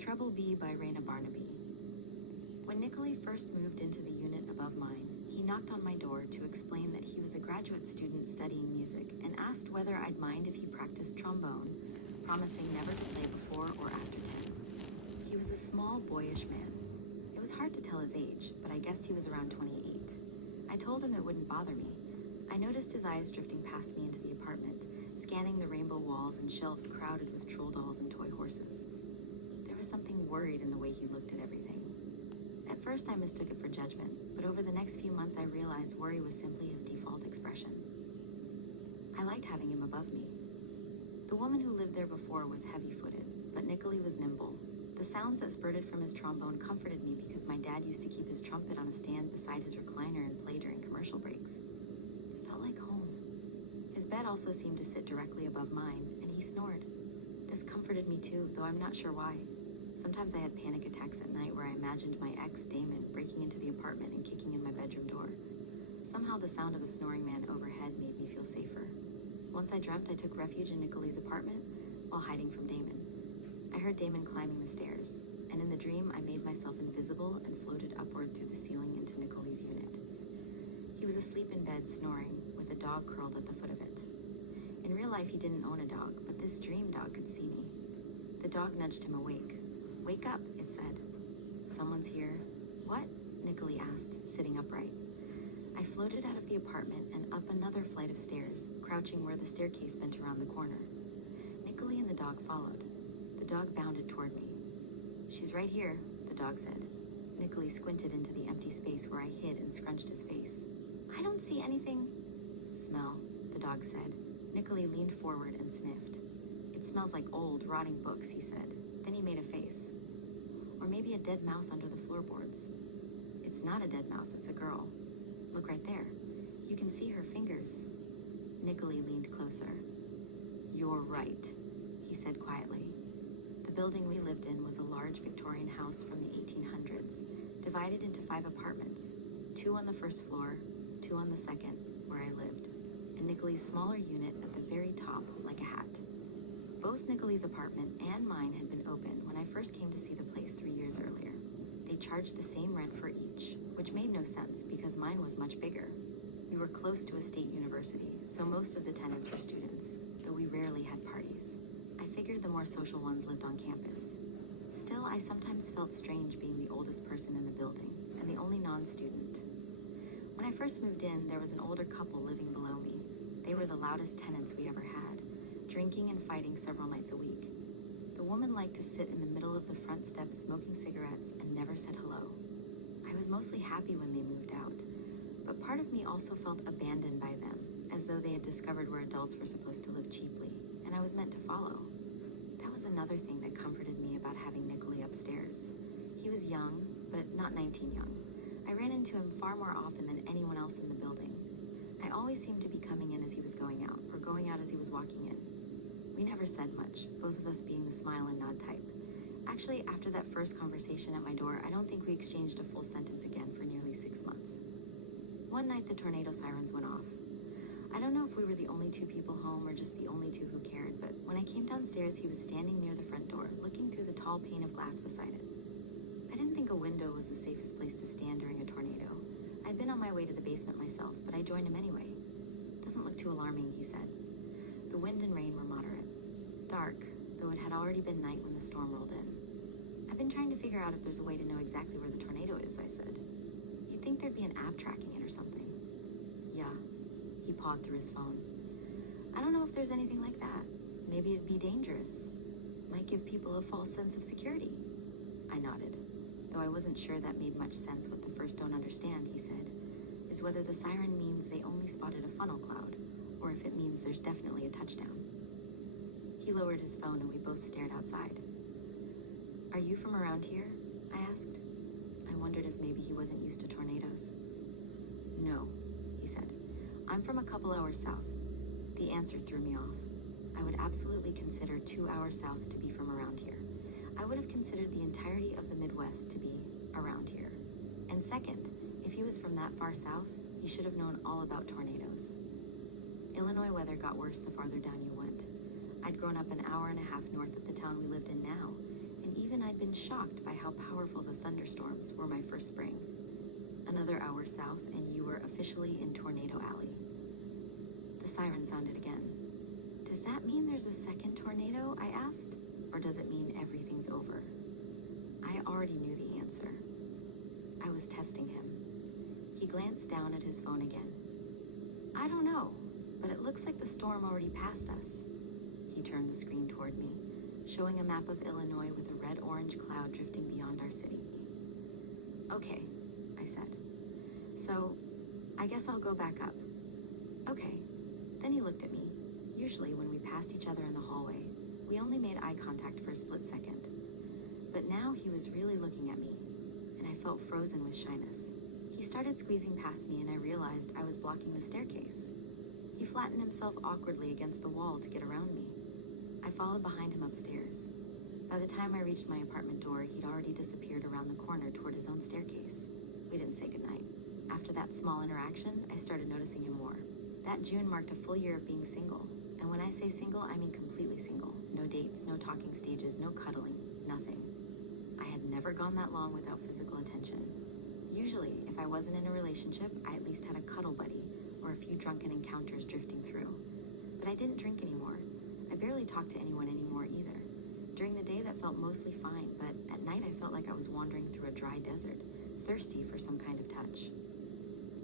Treble B by Raina Barnabee. When Nicolai first moved into the unit above mine, he knocked on my door to explain that he was a graduate student studying music and asked whether I'd mind if he practiced trombone, promising never to play before or after 10. He was a small, boyish man. It was hard to tell his age, but I guessed he was around 28. I told him it wouldn't bother me. I noticed his eyes drifting past me into the apartment, scanning the rainbow walls and shelves crowded with troll dolls and toy horses. There was something worried in the way he looked at everything. At first I mistook it for judgment, but over the next few months I realized worry was simply his default expression. I liked having him above me. The woman who lived there before was heavy-footed, but Nicolai was nimble. The sounds that spurted from his trombone comforted me because my dad used to keep his trumpet on a stand beside his recliner and play during commercial breaks. It felt like home. His bed also seemed to sit directly above mine, and he snored. This comforted me too, though I'm not sure why. Sometimes I had panic attacks at night where I imagined my ex, Damon, breaking into the apartment and kicking in my bedroom door. Somehow the sound of a snoring man overhead made me feel safer. Once I dreamt I took refuge in Nicolai's apartment while hiding from Damon. I heard Damon climbing the stairs, and in the dream I made myself invisible and floated upward through the ceiling into Nicolai's unit. He was asleep in bed snoring, with a dog curled at the foot of it. In real life he didn't own a dog, but this dream dog could see me. The dog nudged him awake. "Wake up," it said. "Someone's here." "What?" Nicolai asked, sitting upright. I floated out of the apartment and up another flight of stairs, crouching where the staircase bent around the corner. Nicolai and the dog followed. The dog bounded toward me. "She's right here," the dog said. Nicolai squinted into the empty space where I hid and scrunched his face. "I don't see anything." "Smell," the dog said. Nicolai leaned forward and sniffed. "It smells like old, rotting books," he said. Then he made a face. "Or maybe a dead mouse under the floorboards." "It's not a dead mouse, it's a girl. Look right there. You can see her fingers." Nicolai leaned closer. "You're right," he said quietly. The building we lived in was a large Victorian house from the 1800s, divided into 5 apartments, 2 on the first floor, 2 on the second, where I lived, and Nicolai's smaller unit at the very top, like a hat. Both Nicolai's apartment and mine had been open when I first came to see the place 3 years earlier. They charged the same rent for each, which made no sense because mine was much bigger. We were close to a state university, so most of the tenants were students, though we rarely had parties. I figured the more social ones lived on campus. Still, I sometimes felt strange being the oldest person in the building and the only non-student. When I first moved in, there was an older couple living below me. They were the loudest tenants we ever had, drinking and fighting several nights a week. The woman liked to sit in the middle of the front steps smoking cigarettes and never said hello. I was mostly happy when they moved out, but part of me also felt abandoned by them, as though they had discovered where adults were supposed to live cheaply, and I was meant to follow. That was another thing that comforted me about having Nicolai upstairs. He was young, but not 19 young. I ran into him far more often than anyone else in the building. I always seemed to be coming in as he was going out, or going out as he was walking in. We never said much, both of us being the smile and nod type. Actually, after that first conversation at my door, I don't think we exchanged a full sentence again for nearly 6 months. One night the tornado sirens went off. I don't know if we were the only 2 people home or just the only 2 who cared, but when I came downstairs, he was standing near the front door, looking through the tall pane of glass beside it. I didn't think a window was the safest place to stand during a tornado. I'd been on my way to the basement myself, but I joined him anyway. "Doesn't look too alarming," he said. The wind and rain were moderate. Dark, though it had already been night when the storm rolled in. "I've been trying to figure out if there's a way to know exactly where the tornado is," I said. "You'd think there'd be an app tracking it or something." "Yeah." He pawed through his phone. "I don't know if there's anything like that. Maybe it'd be dangerous. Might give people a false sense of security." I nodded. Though I wasn't sure that made much sense. What the first don't understand, he said, is whether the siren means they only spotted a funnel cloud, or if it means there's definitely a touchdown. He lowered his phone and we both stared outside. "Are you from around here?" I asked. I wondered if maybe he wasn't used to tornadoes. "No," he said. "I'm from a couple hours south." The answer threw me off. I would absolutely consider 2 hours south to be from around here. I would have considered the entirety of the Midwest to be around here. And second, if he was from that far south, he should have known all about tornadoes. Illinois weather got worse the farther down you went. I'd grown up an hour and a half north of the town we lived in now, and even I'd been been shocked by how powerful the thunderstorms were my first spring. Another hour south, and you were officially in Tornado Alley. The siren sounded again. Does that mean there's a second tornado? I asked. Or does it mean everything's over? I already knew the answer. I was testing him. He glanced down at his phone again. I don't know, but it looks like the storm already passed us. He turned the screen toward me, showing a map of Illinois with a red-orange cloud drifting beyond our city. Okay, I said. So, I guess I'll go back up. Okay. Then he looked at me. Usually when we passed each other in the hallway, we only made eye contact for a split second. But now he was really looking at me, and I felt frozen with shyness. He started squeezing past me, and I realized I was blocking the staircase. He flattened himself awkwardly against the wall to get around me. I followed behind him upstairs. By the time I reached my apartment door, he'd already disappeared around the corner toward his own staircase. We didn't say goodnight. After that small interaction, I started noticing him more. That June marked a full year of being single. And when I say single, I mean completely single. No dates, no talking stages, no cuddling, nothing. I had never gone that long without physical attention. Usually, if I wasn't in a relationship, I at least had a cuddle buddy or a few drunken encounters drifting through. But I didn't drink anymore. I barely talked to anyone anymore either. During the day, that felt mostly fine, but at night I felt like I was wandering through a dry desert, thirsty for some kind of touch.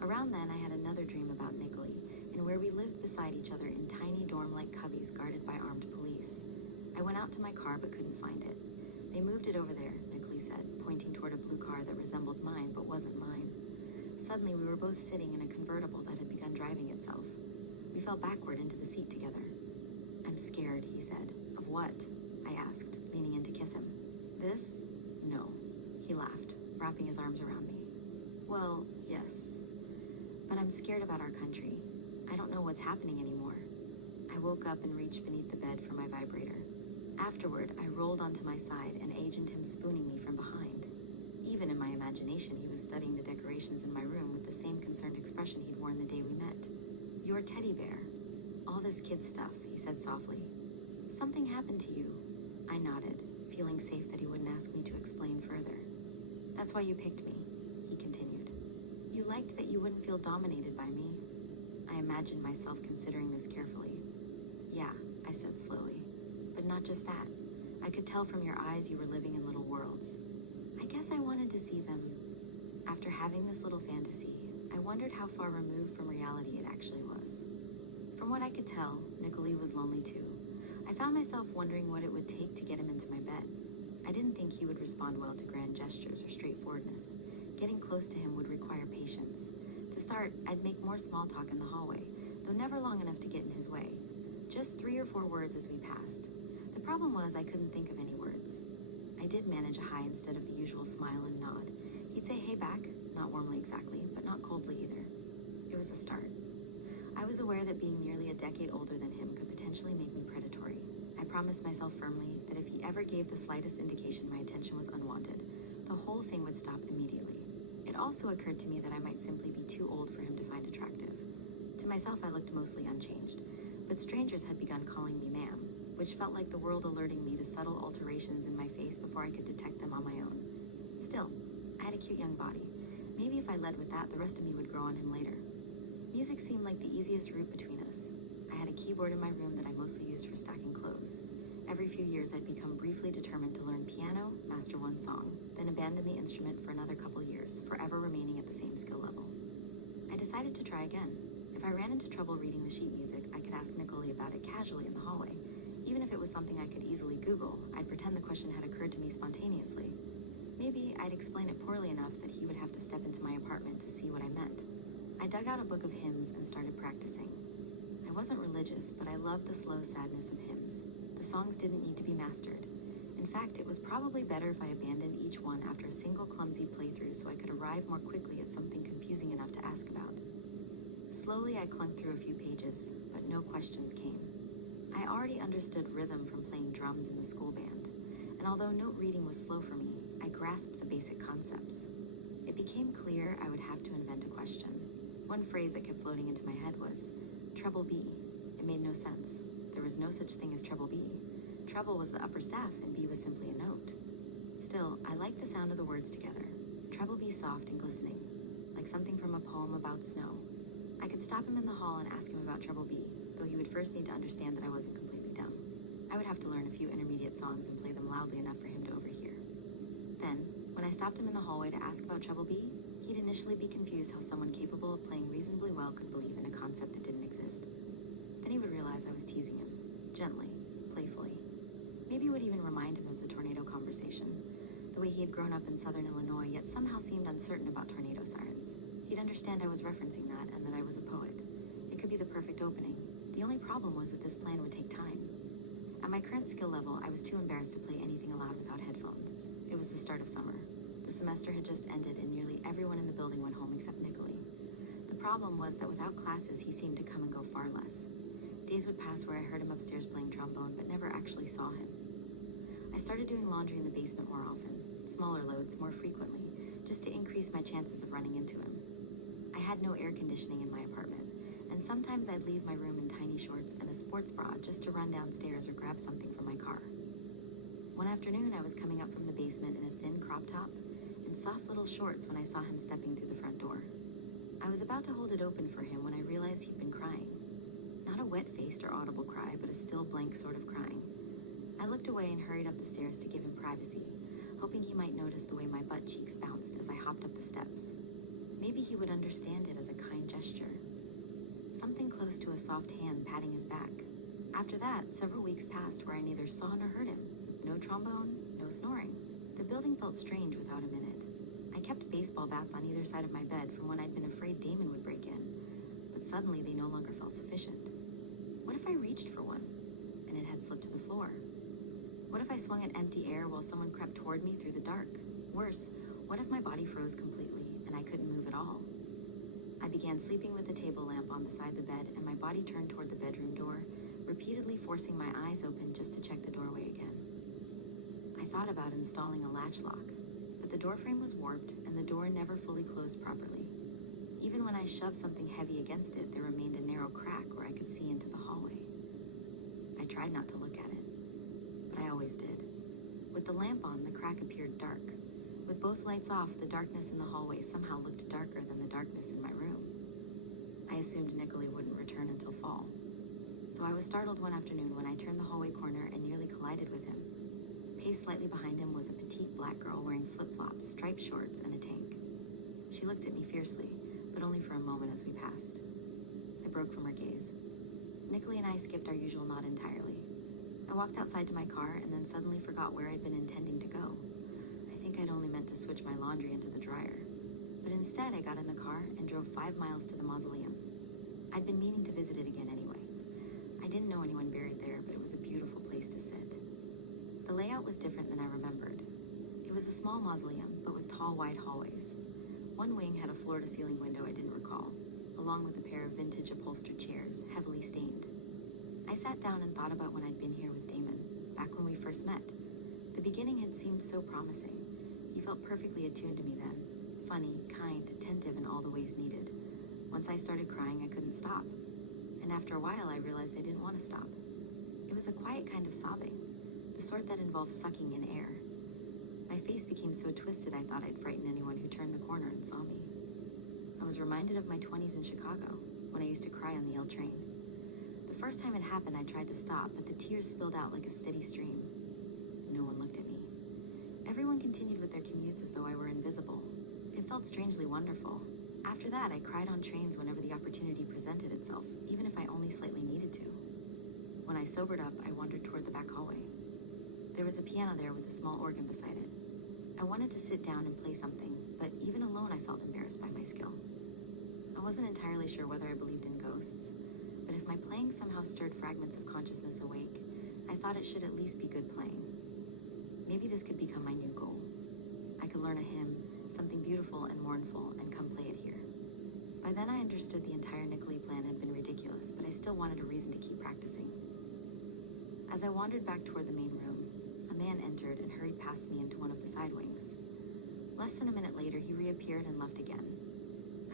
Around then, I had another dream about Nicolai, and where we lived beside each other in tiny dorm-like cubbies guarded by armed police. I went out to my car but couldn't find it. They moved it over there, Nicolai said, pointing toward a blue car that resembled mine but wasn't mine. Suddenly, we were both sitting in a convertible that had begun driving itself. We fell backward into the seat together. I'm scared, he said. Of what? I asked, leaning in to kiss him. This? No. He laughed, wrapping his arms around me. Well, yes. But I'm scared about our country. I don't know what's happening anymore. I woke up and reached beneath the bed for my vibrator. Afterward, I rolled onto my side and imagined him spooning me from behind. Even in my imagination, he was studying the decorations in my room with the same concerned expression he'd worn the day we met. Your teddy bear. All this kid stuff, he said softly. Something happened to you. I nodded, feeling safe that he wouldn't ask me to explain further. That's why you picked me, he continued. You liked that you wouldn't feel dominated by me. I imagined myself considering this carefully. Yeah, I said slowly. But not just that. I could tell from your eyes you were living in little worlds. I guess I wanted to see them. After having this little fantasy, I wondered how far removed from reality it actually was. From what I could tell, Nicolai was lonely too. I found myself wondering what it would take to get him into my bed. I didn't think he would respond well to grand gestures or straightforwardness. Getting close to him would require patience. To start, I'd make more small talk in the hallway, though never long enough to get in his way. Just 3 or 4 words as we passed. The problem was I couldn't think of any words. I did manage a hi instead of the usual smile and nod. He'd say hey back, not warmly exactly, but not coldly either. It was a start. I was aware that being nearly a decade older than him could potentially make me predatory. I promised myself firmly that if he ever gave the slightest indication my attention was unwanted, the whole thing would stop immediately. It also occurred to me that I might simply be too old for him to find attractive. To myself, I looked mostly unchanged, but strangers had begun calling me ma'am, which felt like the world alerting me to subtle alterations in my face before I could detect them on my own. Still, I had a cute young body. Maybe if I led with that, the rest of me would grow on him later. Music seemed like the easiest route between us. I had a keyboard in my room that I mostly used for stacking clothes. Every few years, I'd become briefly determined to learn piano, master one song, then abandon the instrument for another couple years, forever remaining at the same skill level. I decided to try again. If I ran into trouble reading the sheet music, I could ask Nicolai about it casually in the hallway. Even if it was something I could easily Google, I'd pretend the question had occurred to me spontaneously. Maybe I'd explain it poorly enough that he would have to step into my apartment to see what I meant. I dug out a book of hymns and started practicing. I wasn't religious, but I loved the slow sadness of hymns. The songs didn't need to be mastered. In fact, it was probably better if I abandoned each one after a single clumsy playthrough so I could arrive more quickly at something confusing enough to ask about. Slowly, I clunked through a few pages, but no questions came. I already understood rhythm from playing drums in the school band, and although note reading was slow for me, I grasped the basic concepts. It became clear I would have to invent a question. One phrase that kept floating into my head was, Treble B. It made no sense. There was no such thing as Treble B. Treble was the upper staff, and B was simply a note. Still, I liked the sound of the words together. Treble B soft and glistening, like something from a poem about snow. I could stop him in the hall and ask him about Treble B, though he would first need to understand that I wasn't completely dumb. I would have to learn a few intermediate songs and play them loudly enough for him to overhear. Then, when I stopped him in the hallway to ask about Treble B, he'd initially be confused how someone capable of playing reasonably well could believe in a concept that didn't exist. Then he would realize I was teasing him, gently, playfully. Maybe it would even remind him of the tornado conversation, the way he had grown up in southern Illinois yet somehow seemed uncertain about tornado sirens. He'd understand I was referencing that and that I was a poet. It could be the perfect opening. The only problem was that this plan would take time. At my current skill level, I was too embarrassed to play anything aloud without headphones. It was the start of summer. The semester had just ended and nearly everyone in the building went home except Nicolai. The problem was that without classes, he seemed to come and go far less. Days would pass where I heard him upstairs playing trombone but never actually saw him. I started doing laundry in the basement more often, smaller loads more frequently, just to increase my chances of running into him. I had no air conditioning in my apartment, and sometimes I'd leave my room in tiny shorts and a sports bra just to run downstairs or grab something from my car. One afternoon, I was coming up from the basement in a thin crop top and soft little shorts when I saw him stepping through the front door. I was about to hold it open for him when I realized he'd been crying. Not a wet-faced or audible cry, but a still blank sort of crying. I looked away and hurried up the stairs to give him privacy, hoping he might notice the way my butt cheeks bounced as I hopped up the steps. Maybe he would understand it as a kind gesture. Something close to a soft hand patting his back. After that, several weeks passed where I neither saw nor heard him. No trombone, no snoring. The building felt strange without him in it. I kept baseball bats on either side of my bed from when I'd been afraid Damon would break in, but suddenly they no longer felt sufficient. What if I reached for one, and it had slipped to the floor? What if I swung at empty air while someone crept toward me through the dark? Worse, what if my body froze completely and I couldn't move at all? I began sleeping with the table lamp on beside the bed and my body turned toward the bedroom door, repeatedly forcing my eyes open just to check the doorway again. I thought about installing a latch lock, but the doorframe was warped and the door never fully closed properly. Even when I shoved something heavy against it, there remained a narrow crack where I could see into the hallway. I tried not to look at it, but I always did. With the lamp on, the crack appeared dark. With both lights off, the darkness in the hallway somehow looked darker than the darkness in my room. I assumed Nicolai wouldn't return until fall. So I was startled one afternoon when I turned the hallway corner and nearly collided with him. Paced slightly behind him was a petite black girl wearing flip-flops, striped shorts, and a tank. She looked at me fiercely, but only for a moment as we passed. I broke from her gaze. Nicolai and I skipped our usual nod entirely. I walked outside to my car and then suddenly forgot where I'd been intending to go. I think I'd only meant to switch my laundry into the dryer. But instead, I got in the car and drove 5 miles to the mausoleum. I'd been meaning to visit it again anyway. I didn't know anyone buried there, but it was a beautiful place to sit. The layout was different than I remembered. It was a small mausoleum, but with tall, wide hallways. One wing had a floor-to-ceiling window I didn't recall, along with a pair of vintage upholstered chairs, heavily stained. I sat down and thought about when I'd been here with Damon, back when we first met. The beginning had seemed so promising. He felt perfectly attuned to me then, funny, kind, attentive in all the ways needed. Once I started crying, I couldn't stop. And after a while, I realized I didn't want to stop. It was a quiet kind of sobbing, the sort that involves sucking in air. My face became so twisted I thought I'd frighten anyone who turned the corner and saw me. I was reminded of my 20s in Chicago, when I used to cry on the L train. The first time it happened, I tried to stop, but the tears spilled out like a steady stream. No one looked at me. Everyone continued with their commutes as though I were invisible. It felt strangely wonderful. After that, I cried on trains whenever the opportunity presented itself, even if I only slightly needed to. When I sobered up, I wandered toward the back hallway. There was a piano there with a small organ beside it. I wanted to sit down and play something, but even alone I felt embarrassed by my skill. I wasn't entirely sure whether I believed in ghosts, but if my playing somehow stirred fragments of consciousness awake, I thought it should at least be good playing. Maybe this could become my new goal. I could learn a hymn, something beautiful and mournful, and come play it here. By then I understood the entire Nicolai plan had been ridiculous, but I still wanted a reason to keep practicing. As I wandered back toward the main room, a man entered and hurried past me into one of the side wings. Less than a minute later, he reappeared and left again.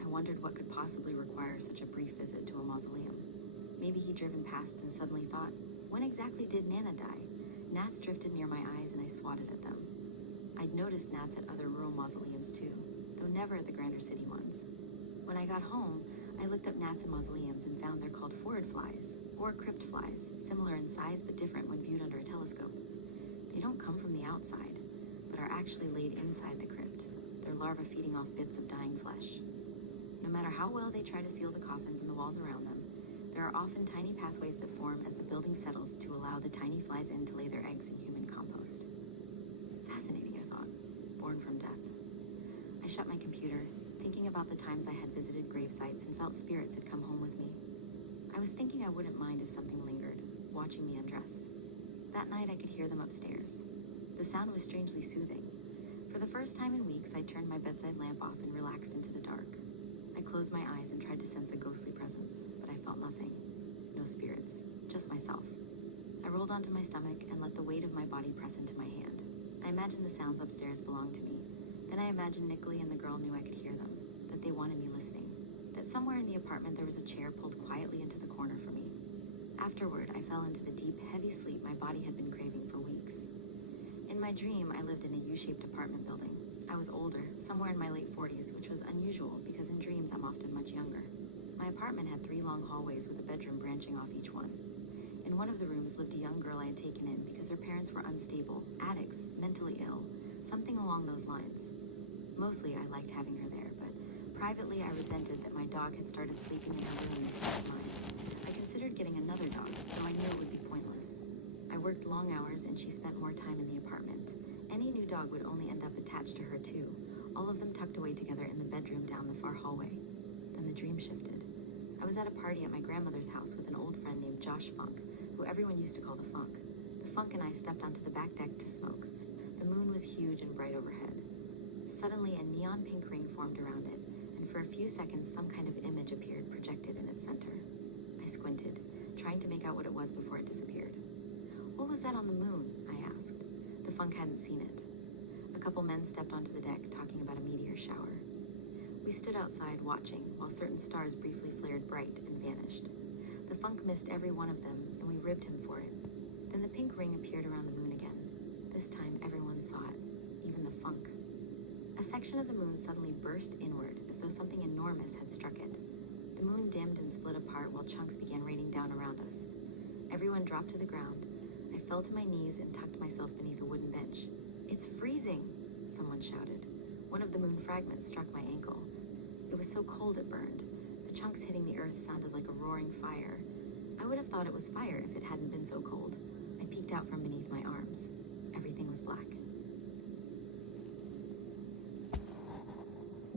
I wondered what could possibly require such a brief visit to a mausoleum. Maybe he'd driven past and suddenly thought, when exactly did Nana die? Gnats drifted near my eyes and I swatted at them. I'd noticed gnats at other rural mausoleums too, though never at the grander city ones. When I got home, I looked up gnats in mausoleums and found they're called forward flies, or crypt flies, similar in size but different when viewed under a telescope. They don't come from the outside, but are actually laid inside the crypt, their larvae feeding off bits of dying flesh. No matter how well they try to seal the coffins and the walls around them, there are often tiny pathways that form as the building settles to allow the tiny flies in to lay their eggs in human compost. Fascinating, I thought, born from death. I shut my computer, thinking about the times I had visited grave sites and felt spirits had come home with me. I was thinking I wouldn't mind if something lingered, watching me undress. That night I could hear them upstairs. The sound was strangely soothing. For the first time in weeks, I turned my bedside lamp off and relaxed into the dark. I closed my eyes and tried to sense a ghostly presence, but I felt nothing. No spirits, just myself. I rolled onto my stomach and let the weight of my body press into my hand. I imagined the sounds upstairs belonged to me. Then I imagined Nickley and the girl knew I could hear them, that they wanted me listening, that somewhere in the apartment there was a chair pulled quietly into the corner for me. Afterward, I fell into the deep, heavy sleep my body had been craving for weeks. In my dream, I lived in a U-shaped apartment building. I was older, somewhere in my late 40s, which was unusual because in dreams I'm often much younger. My apartment had 3 long hallways with a bedroom branching off each one. In one of the rooms lived a young girl I had taken in because her parents were unstable, addicts, mentally ill, something along those lines. Mostly I liked having her there, but privately I resented that my dog had started sleeping in her room instead of mine. I considered getting another dog, though I knew it would be pointless. I worked long hours and she spent more time in the apartment. Any new dog would only end up attached to her too, all of them tucked away together in the bedroom down the far hallway. Then the dream shifted. I was at a party at my grandmother's house with an old friend named Josh Funk, who everyone used to call the Funk. The Funk and I stepped onto the back deck to smoke. The moon was huge and bright overhead. Suddenly, a neon pink ring formed around it, and for a few seconds, some kind of image appeared projected in its center. I squinted, trying to make out what it was before it disappeared. "What was that on the moon?" I asked. The Funk hadn't seen it. A couple men stepped onto the deck, talking about a meteor shower. We stood outside watching, while certain stars briefly flared bright and vanished. The Funk missed every one of them, and we ribbed him for it. Then the pink ring appeared around the moon again. This time, everyone saw it, even the Funk. A section of the moon suddenly burst inward, as though something enormous had struck it. The moon dimmed and split apart while chunks began raining down around us. Everyone dropped to the ground. I fell to my knees and tucked myself beneath a wooden bench. "It's freezing!" someone shouted. One of the moon fragments struck my ankle. It was so cold it burned. The chunks hitting the earth sounded like a roaring fire. I would have thought it was fire if it hadn't been so cold. I peeked out from beneath my arms.